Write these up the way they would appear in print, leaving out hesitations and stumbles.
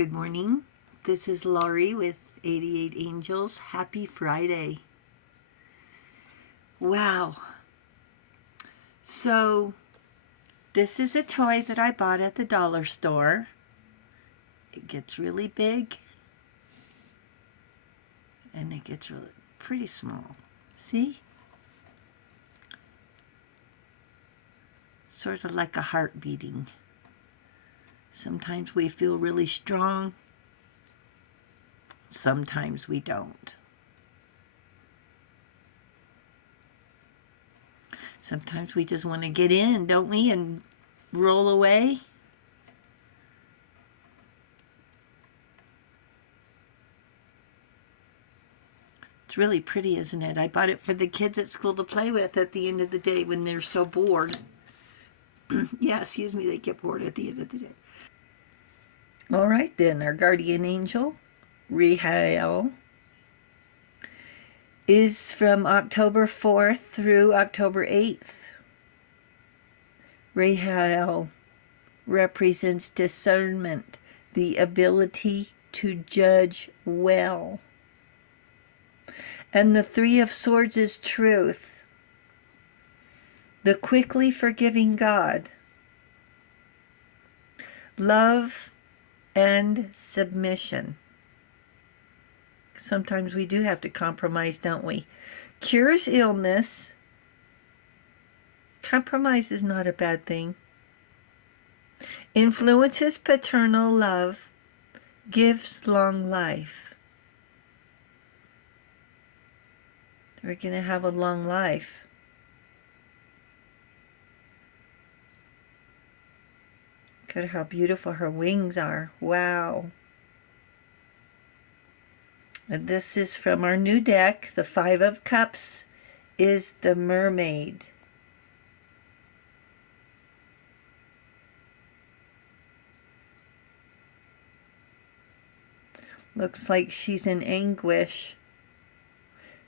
Good morning. This is Laurie with 88 Angels. Happy Friday. Wow. So, this is a toy that I bought at the dollar store. It gets really big and it gets really pretty small. See? Sort of like a heart beating. Sometimes we feel really strong. Sometimes we don't. Sometimes we just want to get in, don't we, and roll away. It's really pretty, isn't it? I bought it for the kids at school to play with at the end of the day when they're so bored. Yeah, excuse me, they get bored at the end of the day. All right then, our guardian angel, Rahael, is from October 4th through October 8th. Rahael represents discernment, the ability to judge well. And the Three of Swords is truth, the quickly forgiving God, love and submission. Sometimes we do have to compromise, don't we? Cures illness. Compromise is not a bad thing. Influences paternal love. Gives long life. We're going to have a long life. Look at how beautiful her wings are. Wow. And this is from our new deck. The Five of Cups is the Mermaid. Looks like she's in anguish,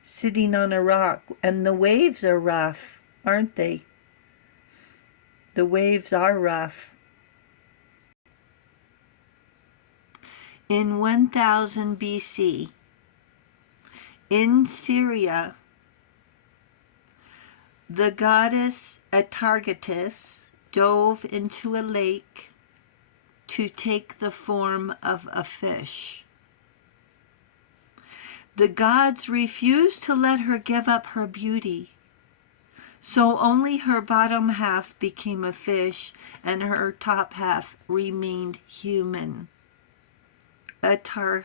sitting on a rock. And the waves are rough, aren't they? The waves are rough. In 1000 BC, in Syria, the goddess Atargatis dove into a lake to take the form of a fish. The gods refused to let her give up her beauty, so only her bottom half became a fish and her top half remained human. Atargatis,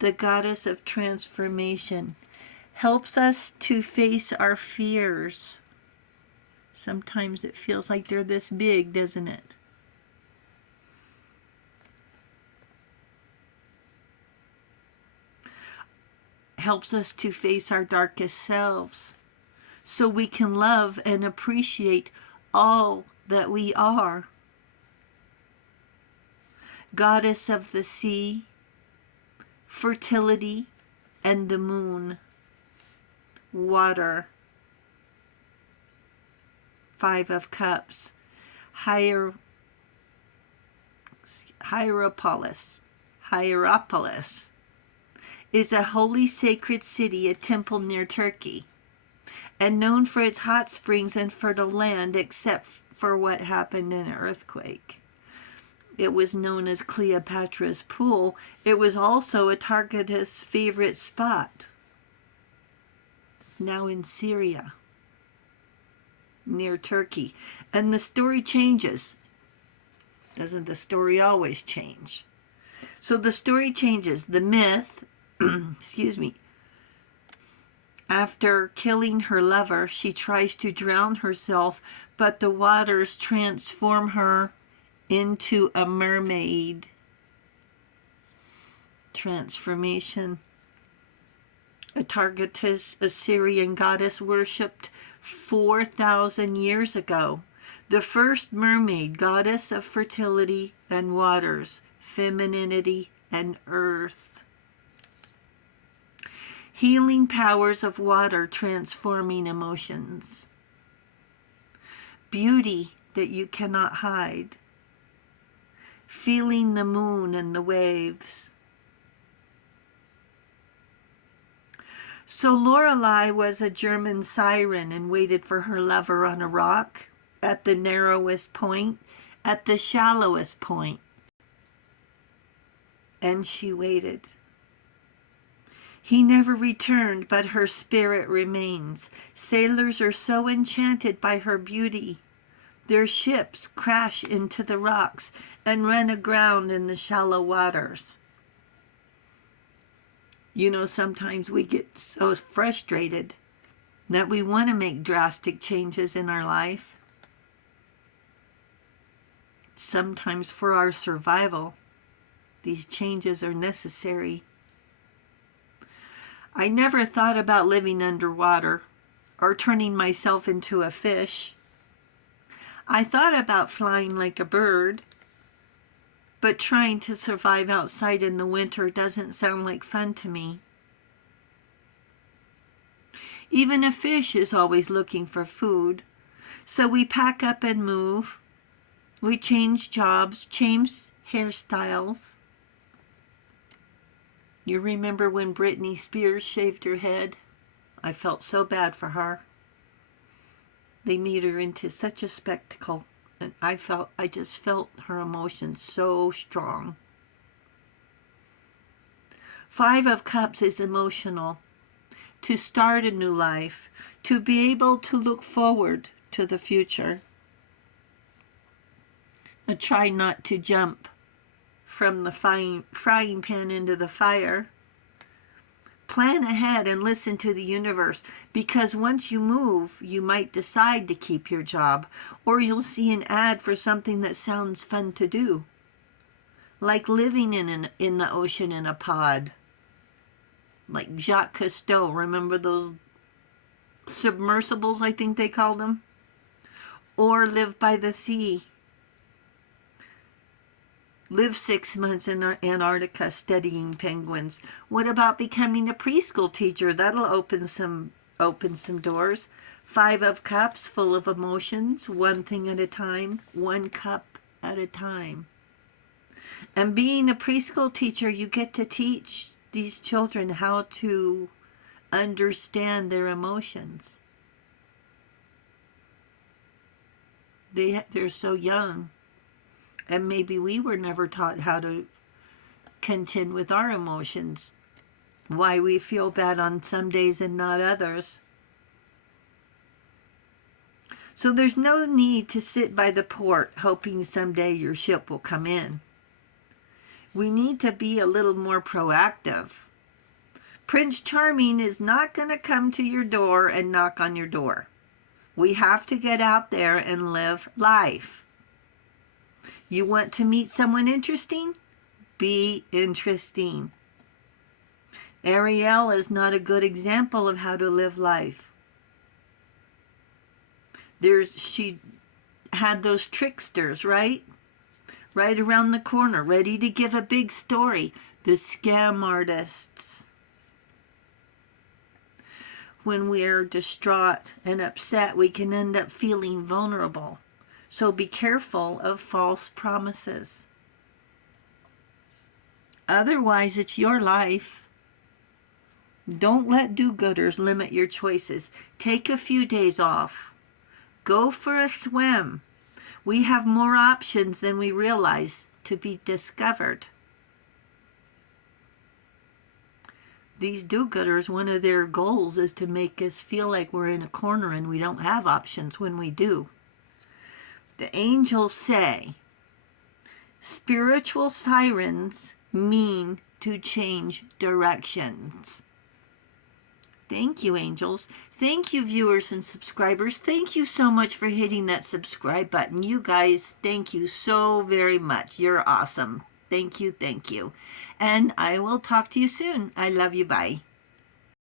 the goddess of transformation, helps us to face our fears. Sometimes it feels like they're this big, doesn't it? Helps us to face our darkest selves so we can love and appreciate all that we are. Goddess of the sea, fertility, and the moon. Water. Five of Cups. Hierapolis is a holy sacred city, a temple near Turkey, and known for its hot springs and fertile land, except for what happened in an earthquake. It was known as Cleopatra's Pool. It was also Atargatis' favorite spot. Now in Syria, near Turkey. And the story changes. Doesn't the story always change? So the story changes. The myth, excuse me, after killing her lover, she tries to drown herself, but the waters transform her into a mermaid. Transformation. Atargatis, Assyrian goddess worshipped 4,000 years ago. The first mermaid, goddess of fertility and waters, femininity and earth. Healing powers of water transforming emotions. Beauty that you cannot hide. feeling the moon and the waves. So Lorelei was a German siren and waited for her lover on a rock at the narrowest point, at the shallowest point. And she waited. He never returned, but her spirit remains. Sailors are so enchanted by her beauty. Their ships crash into the rocks and run aground in the shallow waters. You know, sometimes we get so frustrated that we want to make drastic changes in our life. Sometimes for our survival, these changes are necessary. I never thought about living underwater or turning myself into a fish. I thought about flying like a bird, but trying to survive outside in the winter doesn't sound like fun to me. Even a fish is always looking for food, so we pack up and move. We change jobs, change hairstyles. You remember when Britney Spears shaved her head? I felt so bad for her. They made her into such a spectacle, and I just felt her emotions so strong. 5 of Cups is emotional. To start a new life, to be able to look forward to the future. I try not to jump from the frying pan into the fire. Plan ahead and listen to the universe, because once you move, you might decide to keep your job, or you'll see an ad for something that sounds fun to do, like living in the ocean in a pod, like Jacques Cousteau. Remember those submersibles, I think they called them? Or live by the sea. Live 6 months in Antarctica studying penguins. What about becoming a preschool teacher? That'll open some doors. 5 of Cups, full of emotions, one thing at a time, 1 cup at a time. And being a preschool teacher, you get to teach these children how to understand their emotions. They're so young. And maybe we were never taught how to contend with our emotions. Why we feel bad on some days and not others. So there's no need to sit by the port hoping someday your ship will come in. We need to be a little more proactive. Prince Charming is not going to come to your door and knock on your door. We have to get out there and live life. You want to meet someone interesting? Be interesting. Ariel is not a good example of how to live life. She had those tricksters, right? Right around the corner, ready to give a big story. The scam artists. When we're distraught and upset, we can end up feeling vulnerable. So be careful of false promises. Otherwise, it's your life. Don't let do-gooders limit your choices. Take a few days off. Go for a swim. We have more options than we realize to be discovered. These do-gooders, one of their goals is to make us feel like we're in a corner and we don't have options when we do. The angels say, spiritual sirens mean to change directions. Thank you, angels. Thank you, viewers and subscribers. Thank you so much for hitting that subscribe button. You guys, thank you so very much. You're awesome. Thank you, thank you. And I will talk to you soon. I love you. Bye.